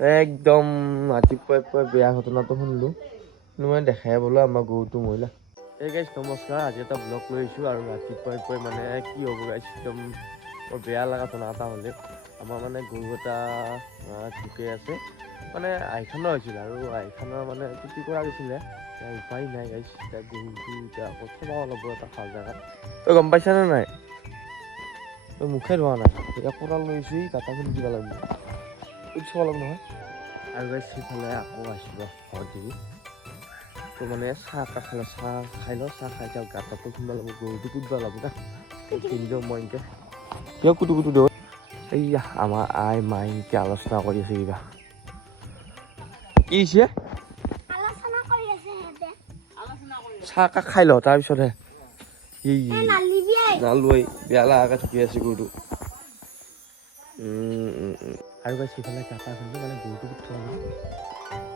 একদম ৰাতিপুৱাই বেয়া ঘটনাটো শুনিলোঁ কিন্তু মই দেখাই বোলো আমাৰ গৰুটো মৰিলা। এই গাইছ নমস্কাৰ, আজি এটা ব্লগ লৈ আহিছোঁ আৰু ৰাতিপুৱাই মানে কি হ'ব গাইছ, একদম বৰ বেয়া লগা ঘটনা এটা হ'লে। আমাৰ মানে গৰু এটা ঢুকাই আছে, মানে আইখানৰ হৈছিল আৰু আইখানৰ মানে টুটি কৰা গৈছিলে। উপায় নাই গাইছ, এতিয়া গৰুটো এতিয়া আকৌ থ'ব অলপ এটা ভাল জেগাত। তই গম পাইছানে নাই? তই মুখে ধোৱা নাই, এতিয়া কোৰাল লৈছোঁ গাঁতাখিনি দিব লাগিব, চাব লাগিব নহয়। আৰু গাইছ সিফালে আকৌ আহিছোঁ ঘৰত দিবি। তো মানে চাহ খালে, চাহ খাই লওঁ, চাহ খাই যাওঁ, গাঁতটো খুন্দ লাগিব, গৰুটো কুদবা লাগিব না। কিনি দিওঁ মই এনেকৈ কিয় কুটু দিওঁ। এইয়া আমাৰ আই মাই এনেকৈ আলোচনা কৰি আছে কিবা। কি হৈছে? চাহ খাই লওঁ তাৰপিছতহে নালৈ বেয়া লগাকৈ ঢুকি আছে গৰুটো। আৰু গাইছ সিফালে গাঁতা খুন্দি মানে গৰুটো থৈ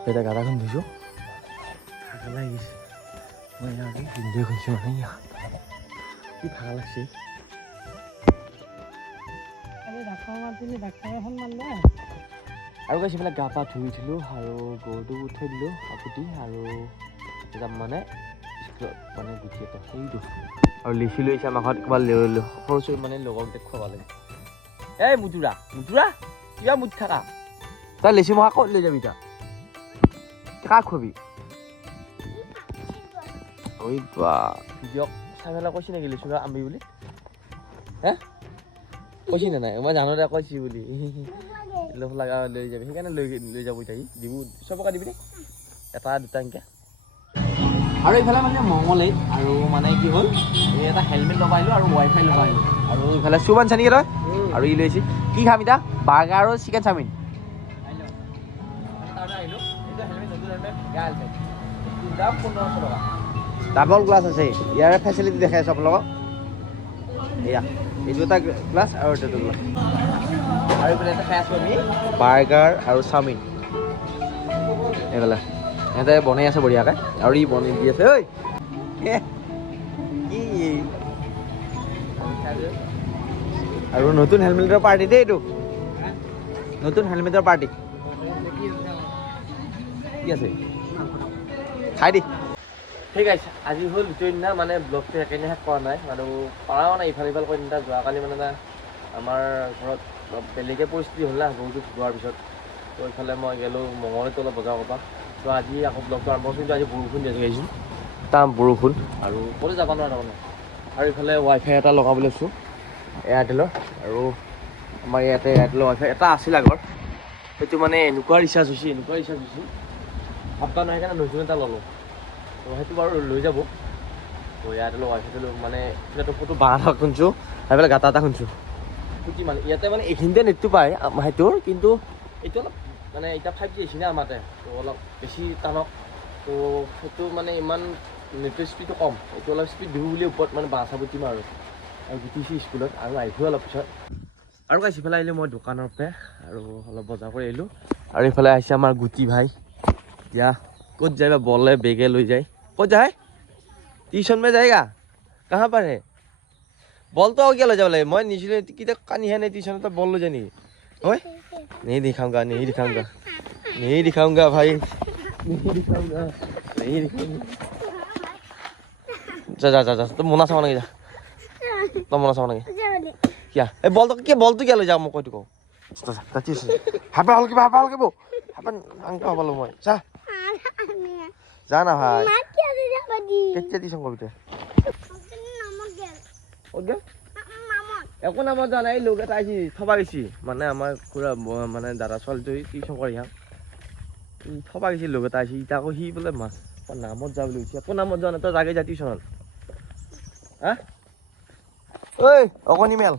এতিয়া গাঁতা খুন্দিছোঁ, ভাগৰ লাগিছে। মই আৰু হিন্দুৱে কৈছোঁ মানে কি ভাগৰ লাগছে। আৰু গাইছ সিফালে গা পা ধুই উঠিলোঁ আৰু গৰুটো থৈ দিলোঁ আপুটি আৰু যাম মানে স্কুলত মানে গুটি এটা সেইটো আৰু লিচি লৈছে আমাৰ ঘৰত ক'ৰবাত সৰু ছোৱালী মানে লগক দেখুৱাব লাগে। এই মুতুৰা কিবা মুতি থাকা, তই লিচি মহা ক'ত লৈ যাবি? কাক খুৱাবি? ঐ বা দিয়ক চাই পেলাই কৈছি নেকি লিচু আনবি বুলি? হে কৈছি নে নাই? মই জানো দে কৈছি বুলি। লগ লগা লৈ যাবি, সেইকাৰণে লৈ যাব এতিয়া দিব চবকে দিবি দেই, এটা দুটা এনেকৈ। আৰু এইফালে মানে মঙলেই আৰু মানে কি হ'ল, এই এটা হেলমেট লগাইলোঁ আৰু ৱাইফাই লগাইলোঁ আৰু এইফালে চুব আনিছা নেকি তই? আৰু ই লৈছে কি খাম এতিয়া? বাৰ্গাৰ আৰু চিকেন চাওমিন। ডাবল গ্লাছ আছে, ইয়াৰে ফেচিলিটি দেখাই আছোঁ আপোনালোকক। এয়া এইটো এটা গ্লাছ আৰু এইটো গ্লাছ, আৰু এইফালে এটা খাই আছোঁ আমি বাৰ্গাৰ আৰু চাওমিন। এইফালে সিহঁতে বনাই আছে বঢ়িয়াকৈ আৰু ই বনাই দি আছে। ঐ কি আৰু নতুন হেলমেটৰ পাৰ্টি দেই, এইটো নতুন হেলমেটৰ পাৰ্টি। কি আছে খাই দি। ঠিক আছে, আজি হ'ল দুটাৰ দিনা মানে ব্লগটো একেদিনাই শেষ কৰা নাই আৰু পাৰাও নাই ইফাল সিফাল কৰি তিনিটা। যোৱাকালি মানে আমাৰ ঘৰত বেলেগে পৰিস্থিতি হ'ল না গৰুটো ঢুকোৱাৰ পিছত, তো এইফালে মই গ'লোঁ মঙলদৈত অলপ বজাৰ কৰবা। তো আজি আকৌ ব্লগটো আৰম্ভ কৰিছোঁ। আজি বৰষুণ দি আহিছোঁ, তাম বৰষুণ আৰু ক'লৈ যাব নোৱাৰা তাৰমানে। আৰু ইফালে ৱাইফাই এটা লগাবলৈ লৈছোঁ এয়াৰটেলৰ, আৰু আমাৰ ইয়াতে এয়াৰটেলৰ ৱাইফাই এটা আছিল আগৰ, সেইটো মানে এনেকুৱা ৰিচাৰ্জ হৈছে ভাববা নহয়, সেইকাৰণে নতুন এটা ল'লোঁ। তো সেইটো বাৰু লৈ যাব। তো এয়াৰটেলৰ ৱাইফাইটো মানে এইটো ফটো বাঁহ শুনিছোঁ, সেইফালে গাঁতা এটা শুনিছোঁ ফুটি মানে ইয়াতে মানে এইখিনিতে নেটটো পায় সেইটোৰ, কিন্তু এইটো অলপ মানে এতিয়া 5G আহিছে না আমাতে, তো অলপ বেছি টানক, তো সেইটো মানে ইমান নেটৰ স্পীডটো কম, এইটো অলপ স্পীড দিব বুলি ওপৰত মানে বাঁহ চাহ পুতিম আৰু গুটিছে স্কুলত আৰু আহিছোঁ অলপ পিছত। আৰু গাইছ ইফালে আহিলোঁ মই দোকানৰ পৰা আৰু অলপ বজাৰ কৰি আহিলোঁ। আৰু ইফালে আহিছে আমাৰ গুটি ভাই, এতিয়া ক'ত যায় বা বলে বেগে লৈ যায়। ক'ত যায়? টিউশ্যন में जाएगा? कहाँ पर है? বল তো क्या ले जाओ ले, मैं निचले किधर कहीं है नहीं टीशन, तो बॉल ले जानी ओए नहीं दिखाऊंगा भाई, नहीं दिखाऊंगा। जा तो मुना सामान जा, तो मुना सामान क्या ए बॉल तो क्या ले जाओ मैं कोई को हापा हल के बो हापा अंका हबालो मैं जा ना भाई কেতিয়া টিউশ্যন করবি তুই? একো নামত যোৱা নাই, লোক এটা আহিছি থবা গৈছি মানে আমাৰ খুৰা মানে দাদা ছোৱালীটো টিউশ্যন কৰি থবা গৈছি, লোক এটা আহিছি এতিয়া আকৌ সি বোলে মাছ নামত যা বুলি কৈছে। একো নামত যোৱা নাই, তই জাগে যা টিউশ্যনত। হা ঐ অকণি মেল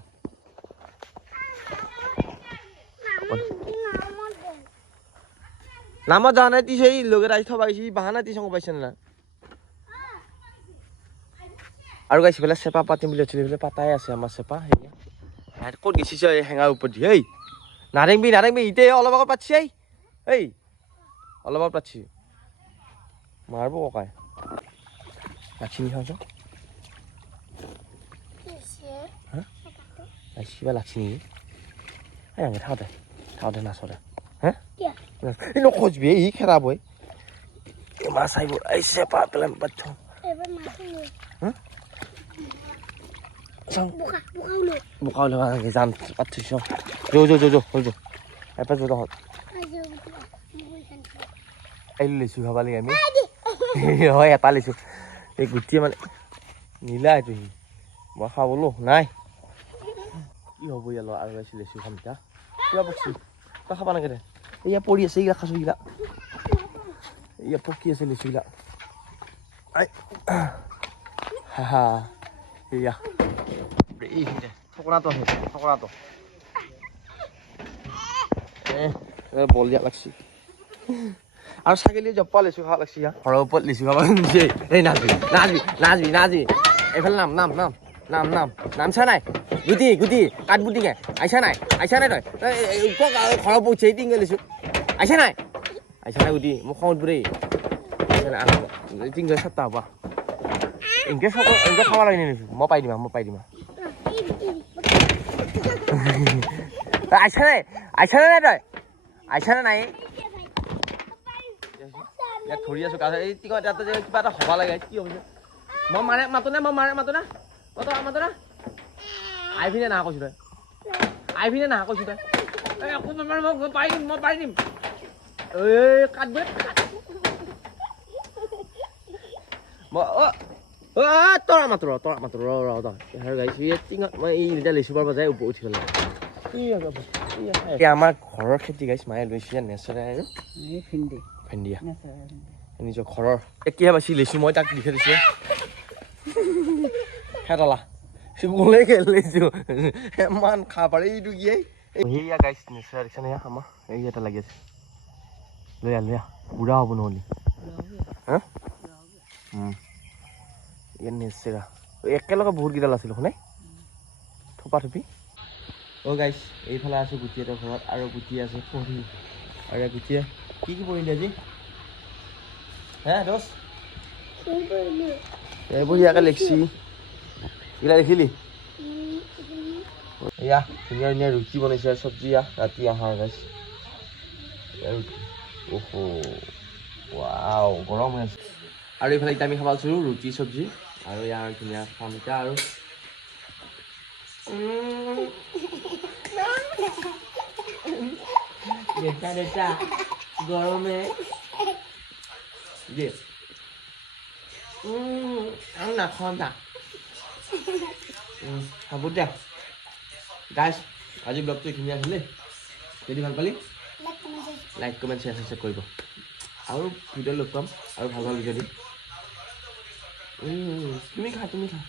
নামত যোৱা নাই, টিউশ্যন লোক এটা আহি থবা গৈছি বাহানা টিউশ্যন কৰিব পাইছে না। আৰু গাইছ ইফালে চেপা পাতিম বুলি ভাবিছিলোঁ, এইফালে পাতাই আছে আমাৰ চেপা। ক'ত গেছিছ এই হেঙাৰ ওপৰত দি? এই নাৰেংবি এতিয়া অলপ আগত পাতিছি, এই অলপ আগত পাতিছি মাৰব ককাই। লাগছি নি খাওঁচ হা কিবা লাগছি নেকি? থাকোঁতে নাচতে হা এই নখজবি ই খেলাবই মাছ আহিব আহিছে পা পেলাই পাথ বোকা ওলাব যাম পাত থৈছ যৌ হৈ যৌ এপাৰ যৌ তহঁত আহিলোঁ লৈছোঁ খাব লাগে আমি হয় এটা লৈছোঁ এই গুটিয়ে মানে নীলা এইটো সি মই খাবলৈ নাই কি হ'ব ইয়াৰ লগত আৰু পাইছোঁ লৈছোঁ খাম এতিয়া কিবা পকছি তই খাব নাগে দে এয়া পৰি আছে এইগিলা খাইছোঁ এইগিলা এয়া পকি আছে লৈছোঁ এইগিলা হা এয়া ঠকনাটো আছে ঠকনাটো বল দিয়া লাগছি আৰু ছাগলী জপ্পা লৈছোঁ খাব লাগছি ঘৰৰ ওপৰত লৈছোঁ খাব নিজে এই নাচবি এইফালে নামছা নাই গুটি কাঠ বুটিকে আহিছা নাই তই ঘৰৰ পৌছে টিংকে লৈছোঁ আহিছা নাই গুটি মোক খং উঠবই টিংকে চাপ্তা হ'ব এনেকৈ খাব লাগে নিছোঁ মই পাই দিম তই আহিছা নাই তই আহিছা নাই ইয়াত ধৰি আছোঁ কাষ এই টিঙত ইয়াতে যে কিবা এটা হ'ব লাগে কি হ'ব মই মাতো না আহিবিনে নাহা কৈছোঁ তই মই পাৰি দিম এই কাটবই তৰা মাত্ৰ গাইছোঁ এই টিঙত মই এই এতিয়া লৈছোঁ পাৰ যায় ওপৰত উঠি পেলাই আমাৰ ঘৰৰ খেতি গাইছ মায়ে লৈছোঁ নেচাৰেল ভেন্দিয়া নিজৰ ঘৰৰ কিহে বাচি লৈছোঁ মই তাক লিখি দিছোঁ হেতলা গ'লে লৈছোঁ ইমান খাব পাৰে এইটো কি সেয়া গাইছ নেচাৰেল দেখিছে নে আমাৰ এই এটা লাগি আছে লৈ আহ বুঢ়া হ'ব নহ'লে হা ইয়াত নেচেৰা একেলগে বহুত কেইডাল আছিল শুনে থোপা থুপি গাইছ এইফালে আছোঁ গুটি এটাৰ ঘৰত আৰু গুটি আছে পঢ়ি আৰু গুটিয়ে কি পঢ়িলি আজি হে দোষ বঢ়িয়াকৈ লিখছি এইগিলা লিখিলি এয়া ধুনীয়া ৰুটি বনাইছে আৰু চব্জি ৰাতি আহাৰ গাইছ ৱাও গৰম হৈ আছে আৰু এইফালে এতিয়া আমি খাব আছোঁ ৰুটি চব্জি আৰু ইয়াৰ ধুনীয়া খামিতা আৰু দেতা গৰমে দিয়ে আৰু নাখাওঁ দা হ'ব দে গাইছ আজি ব্লগটো এইখিনি আছিলে যদি ভাল পালি লাইক কমেণ্ট শ্বেয়াৰ কৰিব আৰু ভিডিঅ' লগ পাম আৰু ভাল ভিডিঅ' দিম তুমি খা